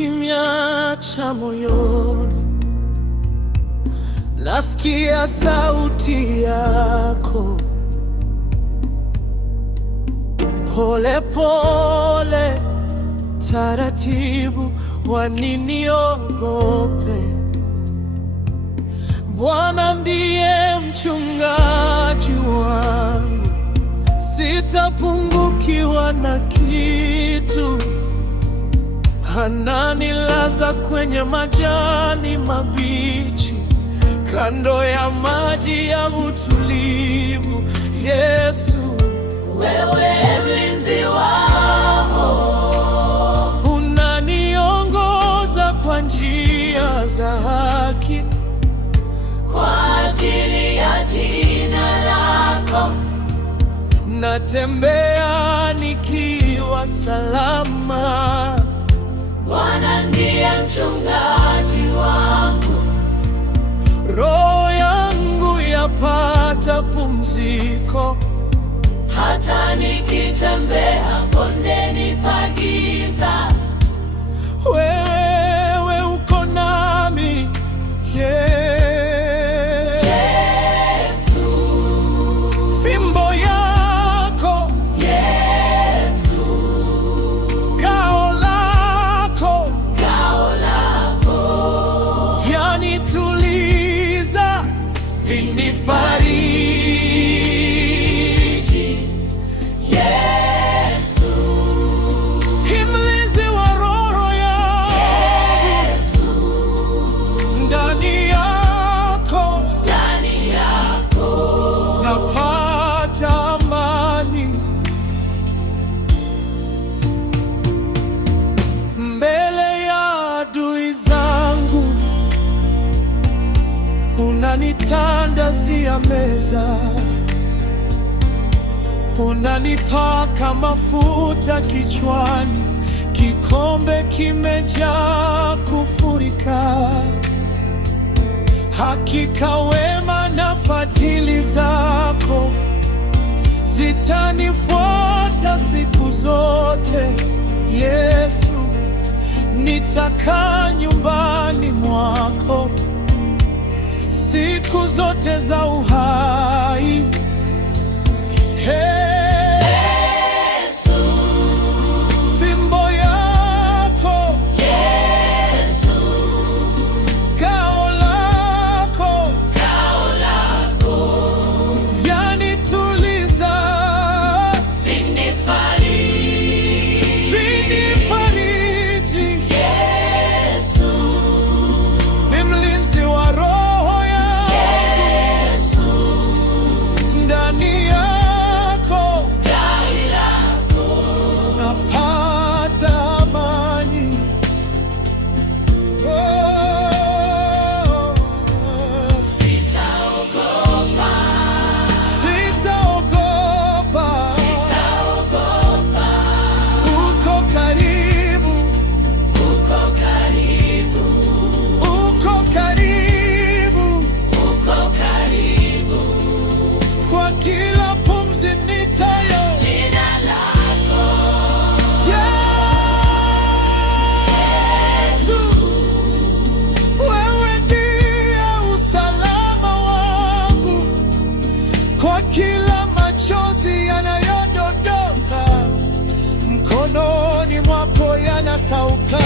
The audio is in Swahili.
kimya cha moyoni, nasikia sauti yako pole pole, taratibu, waniniogope. Bwana ndiye mchungaji wangu, sitapungukiwa na kitu. Ananilaza kwenye majani mabichi, kando ya maji ya utulivu. Yesu, wewe mlinzi wao, unaniongoza kwa njia za haki, kwa ajili ya jina lako. Natembea nikiwa salama. Bwana ndiye mchungaji wangu, roho yangu yapata pumziko. Hata nikitembea bondeni pa giza, wewe uko nami. Yesu, fimbo yako Yesu, kao lako vyanituliza, vinifariji. Unanitandazia meza, unanipaka mafuta kichwani, kikombe kimejaa kufurika. Hakika wema na fadhili zako zitanifuata siku zote. Yesu, nitakaa nyumbani mwako siku zote za uhai. Yesu, fimbo yako Yesu, kao lako vyanituliza, vinifariji. Yesu, ni mlinzi wa roho, kila pumzi nitayo jina lako. Yesu, wewe ndiye usalama wangu, kwa kila machozi yanayodondoka, mkononi mwako yanakauka.